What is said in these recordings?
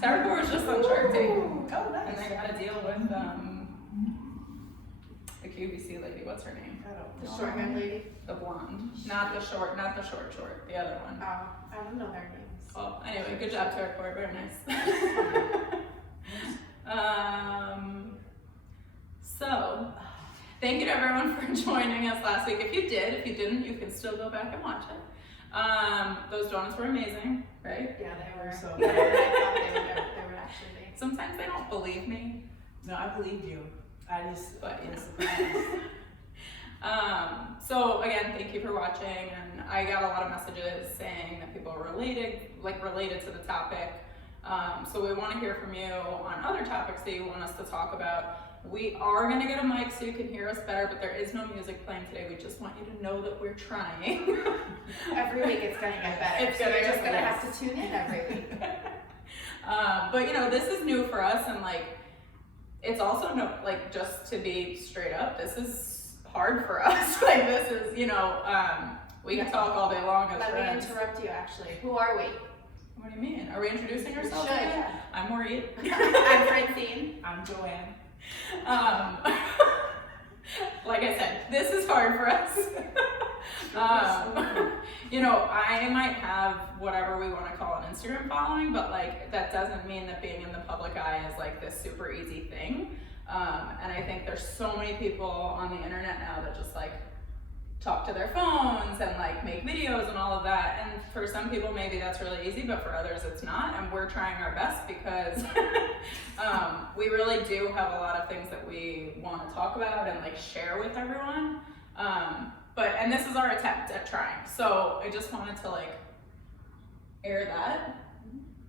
Sarah was just on Shark Tank. Oh, nice. And they got a deal with the QVC lady. What's her name? I don't The know. short-haired lady? The blonde. Not the short, the other one. Oh, I don't know their names. Well, anyway, good job, Sarah Core. Very nice. So, thank you to everyone for joining us last week. If you did, if you didn't, you can still go back and watch it. Those donuts were amazing, right? Yeah, they were. So Better than I thought they were actually being. Sometimes they don't believe me. No, I believe you. I just, But, was surprised. So again, thank you for watching, and I got a lot of messages saying that people are related to the topic. So we want to hear from you on other topics that you want us to talk about. We are going to get a mic so you can hear us better, but there is no music playing today. We just want you to know that we're trying. Every week it's gonna get better. It's so gonna you're get just gonna better. have to tune in every week. But you know, this is new for us, and like, it's also no, like, just to be straight up, this is hard for us. Like, this is, you know, we can talk all day long as Let friends. me interrupt you actually. Who are we? What do you mean? Are we introducing We ourselves? should. Again? I'm Maureen. I'm Francine. I'm Joanne. Like I said, this is hard for us. You know, I might have whatever we want to call an Instagram following, but like that doesn't mean that being in the public eye is like this super easy thing. And I think there's so many people on the internet now that just like talk to their phones and like make videos and all of that. And for some people maybe that's really easy, but for others it's not. And we're trying our best because we really do have a lot of things that we want to talk about and like share with everyone. And this is our attempt at trying. So I just wanted to like air that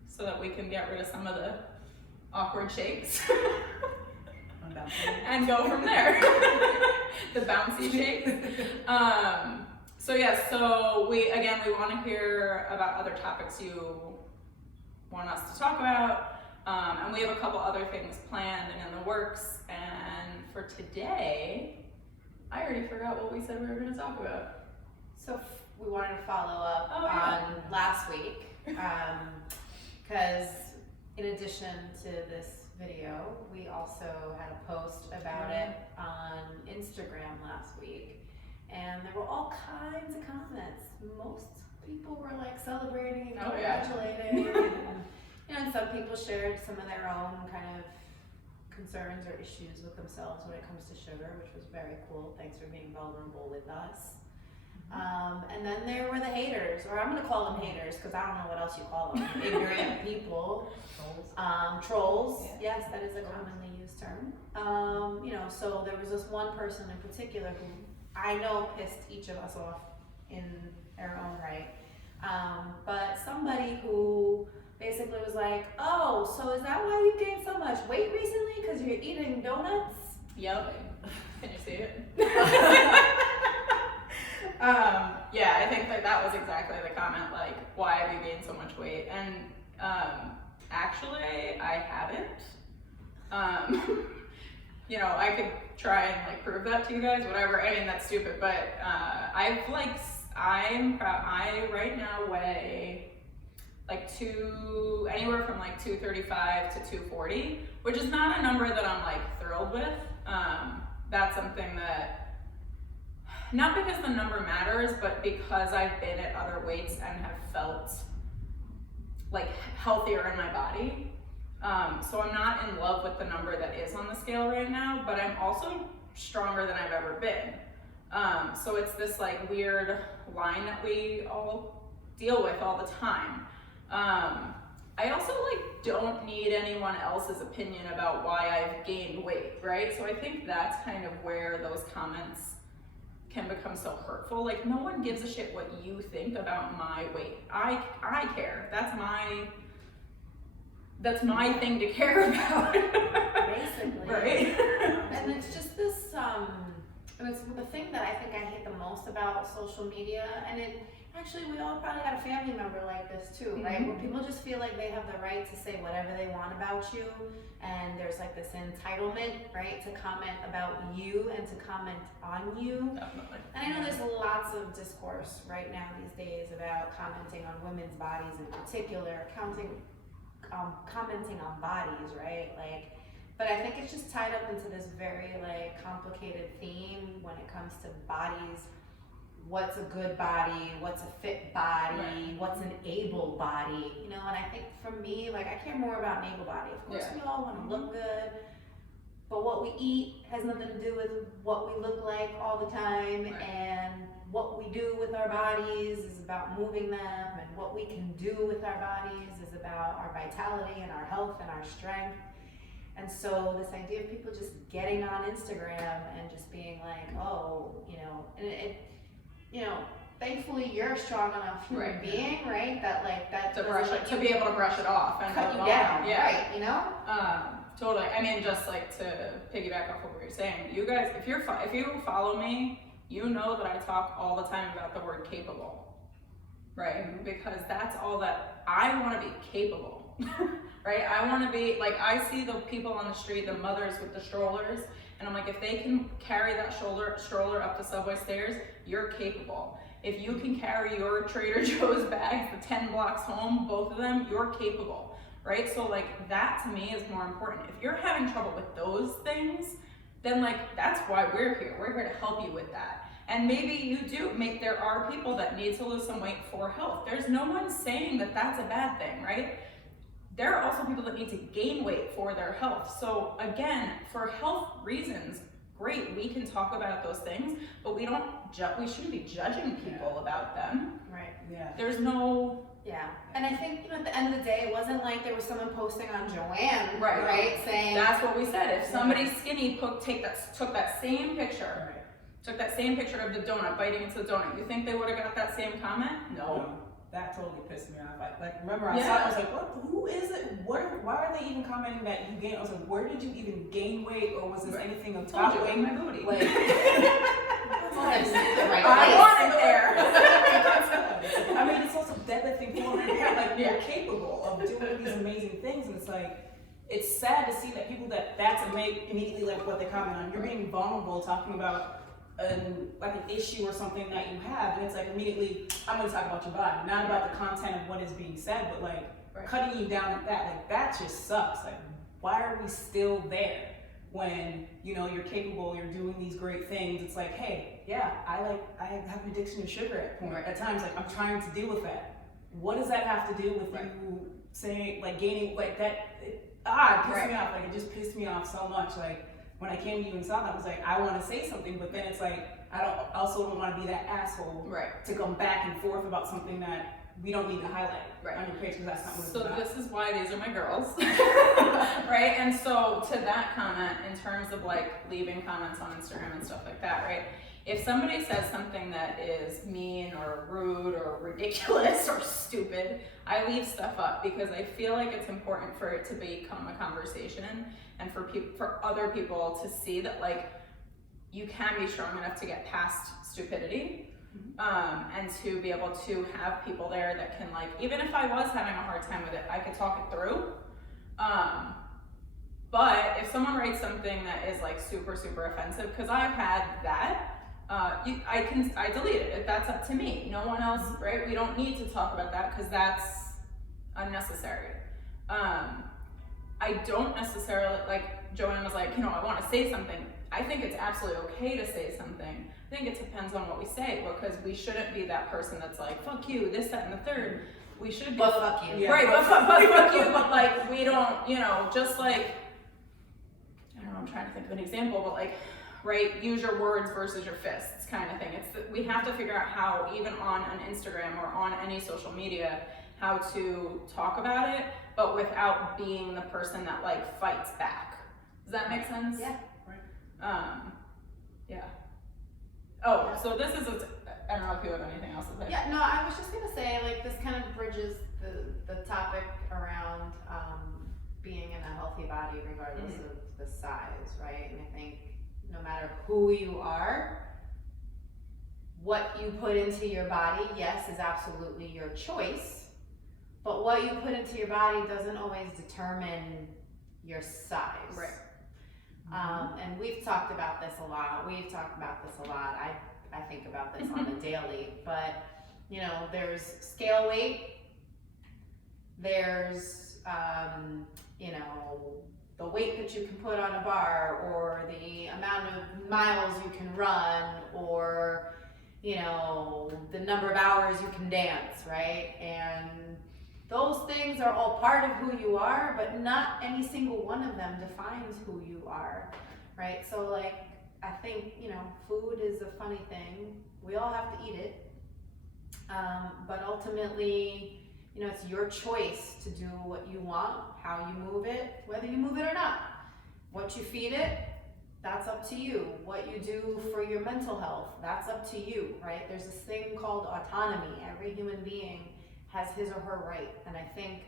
so that we can get rid of some of the awkward shakes and go from there. The bouncy shakes. So we want to hear about other topics you want us to talk about. And we have a couple other things planned and in the works. And for today, I already forgot what we said we were going to talk about. So we wanted to follow up yeah. on last week, because in addition to this video, we also had a post about it on Instagram last week, and there were all kinds of comments. Most people were like celebrating and congratulating, and some people shared some of their own kind of concerns or issues with themselves when it comes to sugar, which was very cool. Thanks for being vulnerable with us. And then there were the haters, or I'm going to call them haters because I don't know what else you call them. Ignorant people. Trolls. Yes, that is a commonly used term. So there was this one person in particular who I know pissed each of us off in their own right. But somebody who basically was like, oh, so is that why you gained so much weight recently? Because you're eating donuts? Yep. Can you see it? I think that was exactly the comment, like, why have you gained so much weight? And actually, I haven't. I could try and like prove that to you guys, whatever. I mean, that's stupid, but I right now weigh like anywhere from like 235 to 240, which is not a number that I'm like thrilled with. That's something that, not because the number matters, but because I've been at other weights and have felt like healthier in my body. So I'm not in love with the number that is on the scale right now, but I'm also stronger than I've ever been. So it's this like weird line that we all deal with all the time. I also like don't need anyone else's opinion about why I've gained weight, right? So I think that's kind of where those comments can become so hurtful. Like, no one gives a shit what you think about my weight. I care. That's my thing to care about. Basically. Right? And it's just this, and it's the thing that I think I hate the most about social media, and actually we all probably got a family member like this too, right? Where people just feel like they have the right to say whatever they want about you, and there's like this entitlement, right, to comment about you and to comment on you. Definitely. And I know there's lots of discourse right now these days about commenting on women's bodies in particular, commenting on bodies, right? Like, but I think it's just tied up into this very like complicated theme when it comes to bodies. What's a good body? What's a fit body? Right. What's an able body? You know, and I think for me, like, I care more about an able body. Of course, we all want to look good, but what we eat has nothing to do with what we look like all the time, Right. and what we do with our bodies is about moving them, and what we can do with our bodies is about our vitality and our health and our strength. And so this idea of people just getting on Instagram and just being like, oh, you know, and it you know, thankfully you're a strong enough human Right. being, right? That like that To brush it, to be able to brush it off and cut move you on. down, Yeah. right? You know? Totally. I mean, just like to piggyback off what you're saying, you guys, if you follow me, you know that I talk all the time about the word capable, right? Because that's all that I want to be capable, right? I want to be like, I see the people on the street, the mothers with the strollers, and I'm like, if they can carry that stroller up the subway stairs, you're capable. If you can carry your Trader Joe's bags the 10 blocks home, both of them, you're capable, right? So like that to me is more important. If you're having trouble with those things, then like that's why we're here. We're here to help you with that. And maybe you do there are people that need to lose some weight for health. There's no one saying that that's a bad thing, right? There are also people that need to gain weight for their health. So again, for health reasons, great, we can talk about those things, but we shouldn't be judging people about them. Right. Yeah. There's no. Yeah. And I think, you know, at the end of the day, it wasn't like there was someone posting on Joanne, Right. right? Saying That's what we said. If somebody skinny took that same picture, Right. took that same picture of the donut, biting into the donut, you think they would have got that same comment? No. That totally pissed me off. Like remember I saw it, I was like, what? Who is it? Why are they even commenting that you gained? I was like, where did you even gain weight, or was this anything Told about you, weight? ate my booty. Like, I want it there. I mean, it's also deadlifting 400 pounds. Like you're capable of doing these amazing things, and it's like, it's sad to see that people that's immediately like what they comment on. You're being vulnerable, talking about an issue or something that you have, and it's like immediately I'm going to talk about your body, not about the content of what is being said, but like cutting you down at that. Like that just sucks. Like why are we still there when you know you're capable, you're doing these great things? It's like, hey, yeah, I have an addiction to sugar at times. Like I'm trying to deal with that. What does that have to do with you saying like gaining like that? It pissed me off. Like it just pissed me off so much. Like when I came to you and saw that, I was like, I want to say something, but then it's like I don't want to be that asshole to come back and forth about something that we don't need to highlight on your page, because that's not what it's about. So this is why these are my girls, right? And so to that comment, in terms of like leaving comments on Instagram and stuff like that, right? If somebody says something that is mean or rude or ridiculous or stupid, I leave stuff up because I feel like it's important for it to become a conversation, and for other people to see that like you can be strong enough to get past stupidity, and to be able to have people there that can like, even if I was having a hard time with it, I could talk it through. But if someone writes something that is like super, super offensive, because I've had that, I delete it. That's up to me. No one else, right? We don't need to talk about that because that's unnecessary. I don't necessarily, like Joanne was like, you know, I want to say something. I think it's absolutely okay to say something. I think it depends on what we say, because we shouldn't be that person that's like, fuck you, this, that, and the third. We should be, but fuck you. Right, but fuck you, but like, we don't, you know, just like, I don't know, I'm trying to think of an example, but like, right, use your words versus your fists kind of thing. We have to figure out how, even on an Instagram or on any social media, how to talk about it, but without being the person that like fights back. Does that make sense? Yeah. Yeah. Oh, so this is I don't know if you have anything else to say. Yeah, no, I was just gonna say, like, this kind of bridges the topic around being in a healthy body regardless of the size, right? And I think no matter who you are, what you put into your body, yes, is absolutely your choice, but what you put into your body doesn't always determine your size. Right. And we've talked about this a lot. I think about this on the daily, but you know, there's scale weight, there's you know, the weight that you can put on a bar, or the amount of miles you can run, or, you know, the number of hours you can dance, right? And those things are all part of who you are, but not any single one of them defines who you are, right? So like, I think, you know, food is a funny thing. We all have to eat it. But ultimately, you know, it's your choice to do what you want, how you move it, whether you move it or not. What you feed it, that's up to you. What you do for your mental health, that's up to you, right? There's this thing called autonomy. Every human being has his or her right. And I think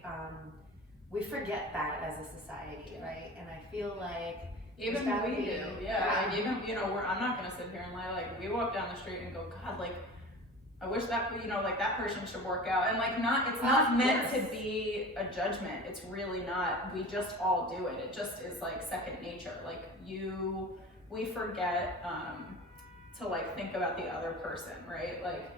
we forget that as a society, right? And I feel like even we do, yeah. Like even, you know, I'm not gonna sit here and lie. Like we walk down the street and go, God, like I wish that, you know, like that person should work out. And like it's not meant to be a judgment. It's really not. We just all do it. It just is like second nature. Like we forget to like think about the other person, right? Like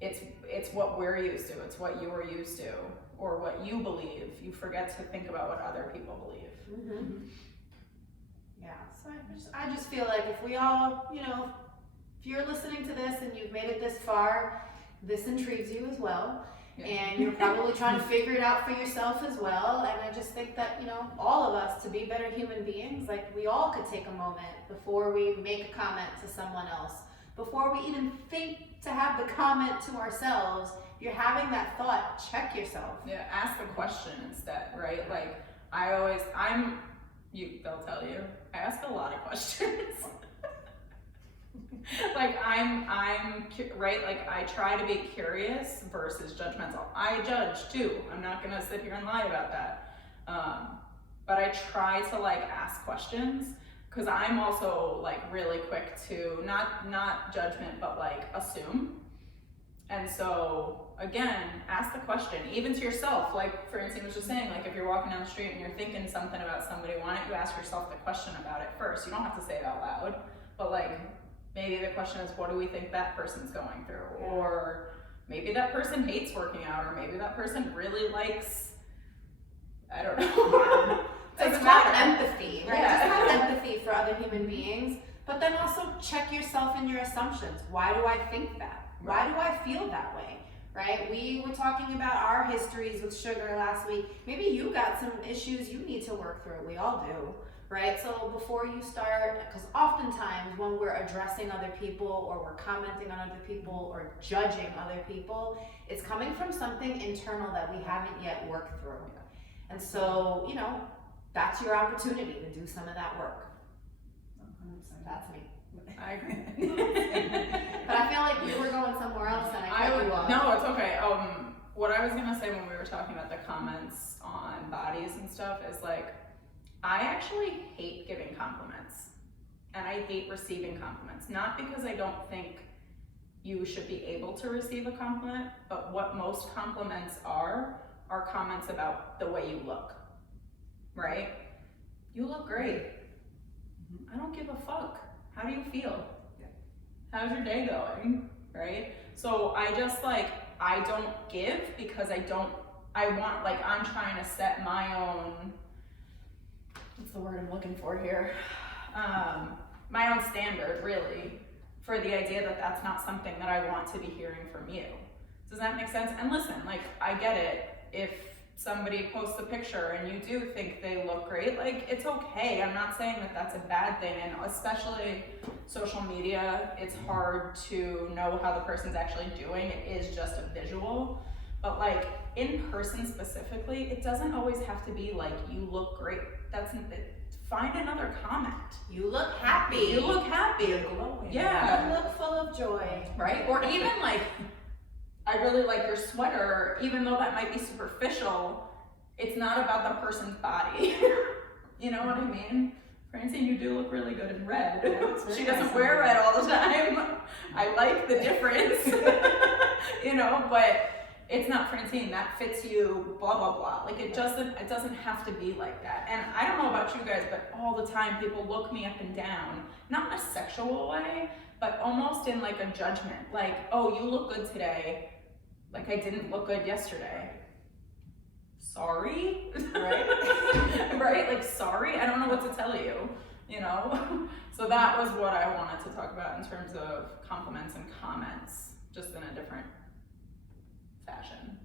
it's what we're used to. It's what you were used to, or what you believe. You forget to think about what other people believe. Mm-hmm. Yeah, so I just feel like if we all, you know, if you're listening to this and you've made it this far, this intrigues you as well. Yeah. And you're probably trying to figure it out for yourself as well. And I just think that, you know, all of us, to be better human beings, like we all could take a moment before we make a comment to someone else, before we even think to have the comment to ourselves. If you're having that thought, check yourself. Yeah, ask the question instead, right? Like they'll tell you, I ask a lot of questions. Like I'm right, like I try to be curious versus judgmental. I judge too. I'm not gonna sit here and lie about that. But I try to like ask questions, because I'm also like really quick to not judgment, but like assume. And so again, ask the question, even to yourself. Like Francine was just saying, like if you're walking down the street and you're thinking something about somebody, why don't you ask yourself the question about it first? You don't have to say it out loud, but like maybe the question is, what do we think that person's going through? Or maybe that person hates working out, or maybe that person really likes, I don't know. It's called empathy, right? Yeah. Just have empathy for other human beings, but then also check yourself and your assumptions. Why do I think that? Why do I feel that way, right? We were talking about our histories with sugar last week. Maybe you got some issues you need to work through. We all do, right? So before you start, because oftentimes when we're addressing other people, or we're commenting on other people, or judging other people, it's coming from something internal that we haven't yet worked through. And so, you know, that's your opportunity to do some of that work. 100%. That's me. I agree. But I feel like you were going somewhere else, and I cut you off. No, it's okay. What I was gonna say when we were talking about the comments on bodies and stuff is like, I actually hate giving compliments, and I hate receiving compliments. Not because I don't think you should be able to receive a compliment, but what most compliments are comments about the way you look, right? You look great. I don't give a fuck. How do you feel? How's your day going, right? So I just like, I don't give because I want, like, I'm trying to set my own, what's the word I'm looking for here? My own standard, really, for the idea that that's not something that I want to be hearing from you. Does that make sense? And listen, like, I get it. If somebody posts a picture and you do think they look great, like, it's okay. I'm not saying that that's a bad thing, and especially social media, it's hard to know how the person's actually doing. It is just a visual. But like, in person specifically, it doesn't always have to be like, you look great. Find another comment. You look happy. You look happy. You're glowing. Yeah. You look full of joy. Right? Or even like, I really like your sweater, even though that might be superficial, it's not about the person's body. You know what I mean? Francine, you do look really good in red. She doesn't wear red all the time. I like the difference. You know, but it's not Francine, that fits you, blah, blah, blah. Like, it doesn't have to be like that. And I don't know about you guys, but all the time people look me up and down, not in a sexual way, but almost in like a judgment. Like, oh, you look good today. Like, I didn't look good yesterday. Sorry? Right. you know? So that was what I wanted to talk about in terms of compliments and comments, just in a different fashion.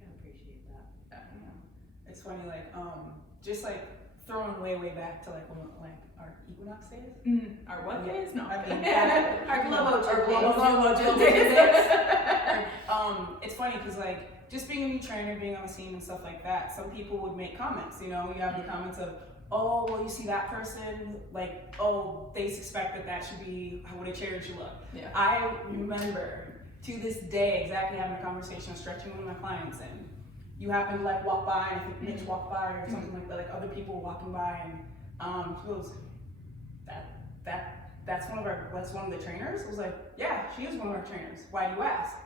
I can appreciate that. Yeah. It's funny, like, just like throwing way back to like when, like our equinox days. Our what days? No. I mean, Our global days. It's funny because like just being a new trainer, being on the scene and stuff like that, some people would make comments. You know, you have the comments of, oh, well, you see that person, like, oh, they suspect that should be what a chair should look. Yeah. I remember to this day exactly having a conversation, stretching one of my clients, and you happen to like walk by, and I think Mitch walked by or something like that, like other people walking by, and she goes, that's one of the trainers? I was like, yeah, she is one of our trainers. Why do you ask?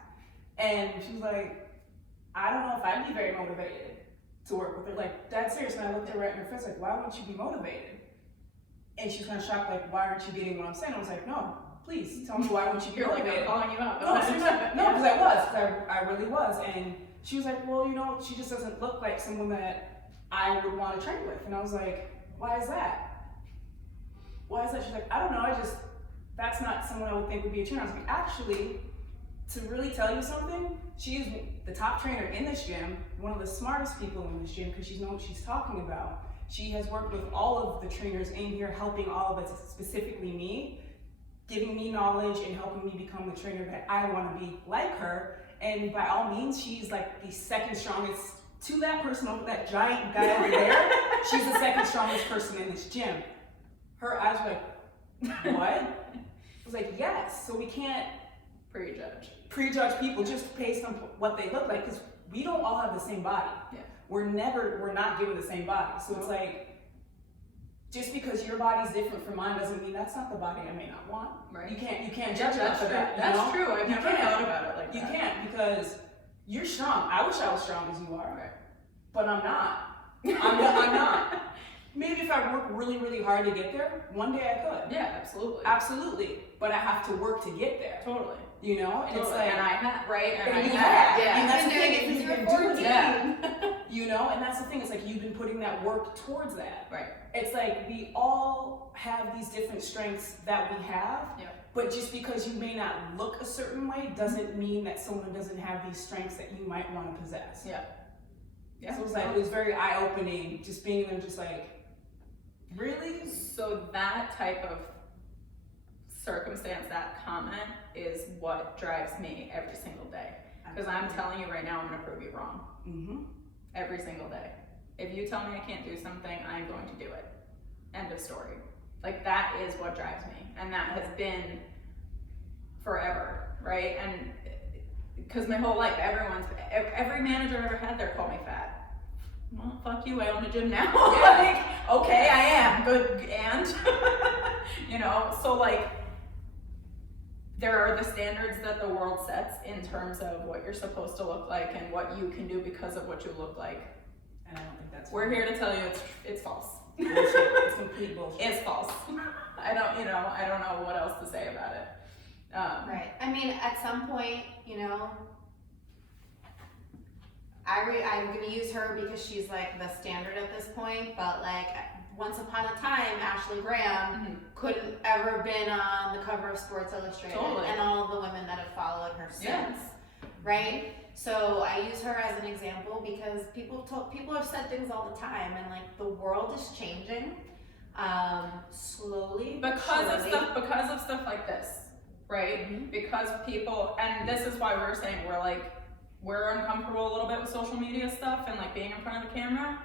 And she was like, I don't know if I'd be very motivated to work with her. Like, dead serious. And I looked at her right in her face, like, why wouldn't you be motivated? And she's kind of shocked, like, why aren't you getting what I'm saying? I was like, no, please tell me why wouldn't you be You're like, motivated? I'm calling you out. No, seriously. No, because I was. I really was. And she was like, well, you know, she just doesn't look like someone that I would want to train with. And I was like, why is that? Why is that? She's like, I don't know. That's not someone I would think would be a trainer. I was like, actually, to really tell you something, she is the top trainer in this gym, one of the smartest people in this gym because she's knows what she's talking about. She has worked with all of the trainers in here, helping all of us, specifically me, giving me knowledge and helping me become the trainer that I want to be like her. And by all means, she's like the second strongest to that person over that giant guy over there. She's the second strongest person in this gym. Her eyes were like, what? I was like, yes. So we can't prejudge people just based on what they look like, because we don't all have the same body. Yeah. We're not given the same body. So it's like, just because your body's different from mine doesn't mean that's not the body I may not want. Right. You can't judge us for that. That's true. I've never thought about it like that. You can't, because you're strong. I wish I was strong as you are. Right. But I'm not. I'm not. Maybe if I work really, really hard to get there, one day I could. Yeah, absolutely. Absolutely. But I have to work to get there. Totally. You know? And it's like, and I have, right? And you have. have. Yeah. And that's You've the been thing. doing it since You've you been were 14. doing Yeah. You know? And that's the thing. It's like you've been putting that work towards that. Right. It's like we all have these different strengths that we have. Yeah. But just because you may not look a certain way doesn't mean that someone doesn't have these strengths that you might want to possess. Yeah. Yeah. So it was like, it was very eye-opening just being there, just like, really? So that type of circumstance, that comment, is what drives me every single day. Because I'm telling you right now, I'm going to prove you wrong. Mm-hmm. Every single day. If you tell me I can't do something, I'm going to do it. End of story. Like, that is what drives me. And that has been forever, right? And because my whole life, every manager I've ever had there called me fat. Well, fuck you, I own a gym now. Like, okay, I am, good, and? You know, so like, there are the standards that the world sets in terms of what you're supposed to look like and what you can do because of what you look like. And I don't think that's We're here to tell you it's false. bullshit. It's complete bullshit. It's false. I don't know what else to say about it. Right. I mean, at some point, you know, I'm going to use her because she's like the standard at this point, but like once upon a time, Ashley Graham couldn't ever been on the cover of Sports Illustrated, Totally. and all the women that have followed her since, Yeah. right? So I use her as an example because people have said things all the time, and like the world is changing slowly because surely. of stuff like this, right? Because people, and this is why we're saying we're uncomfortable a little bit with social media stuff and like being in front of the camera.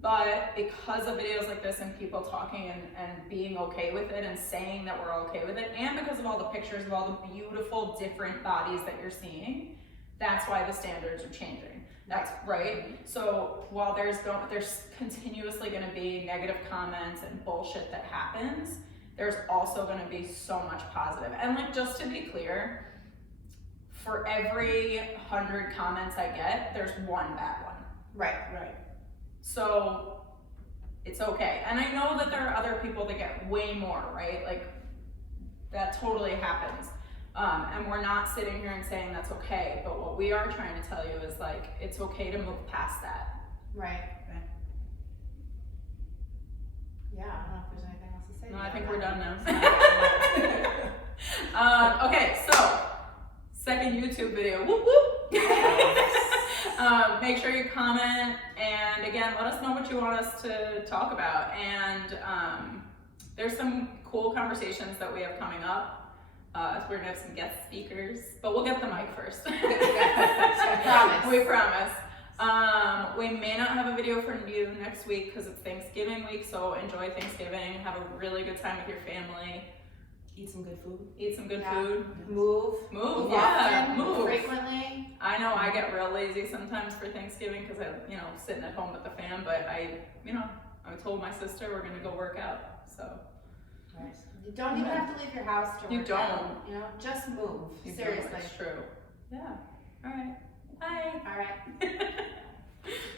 But because of videos like this and people talking and being okay with it and saying that we're okay with it, and because of all the pictures of all the beautiful different bodies that you're seeing, that's why the standards are changing. That's right. So while there's continuously going to be negative comments and bullshit that happens, there's also going to be so much positive. And like, just to be clear, for every 100 comments I get, there's one bad one. Right. So it's okay. And I know that there are other people that get way more, right? Like, that totally happens. And we're not sitting here and saying that's okay, but what we are trying to tell you is like, it's okay to move past that. Right. Yeah, I don't know if there's anything else to No, I think we're done now. now. Okay, so second YouTube video. Whoop whoop. Make sure you comment, and again, let us know what you want us to talk about. And there's some cool conversations that we have coming up. We're gonna have some guest speakers, but we'll get the mic first. Promise. We promise. We may not have a video for you next week because it's Thanksgiving week, so enjoy Thanksgiving. Have a really good time with your family. Eat some good food. Eat some good Yeah. food. Move. Move, often, yeah, move. frequently. I know I get real lazy sometimes for Thanksgiving because I'm, sitting at home with the fam, but I told my sister we're gonna go work out, so. You don't even have to leave your house to You work don't. out, just move. You know, Seriously. it's true. Yeah. All right. Bye. All right.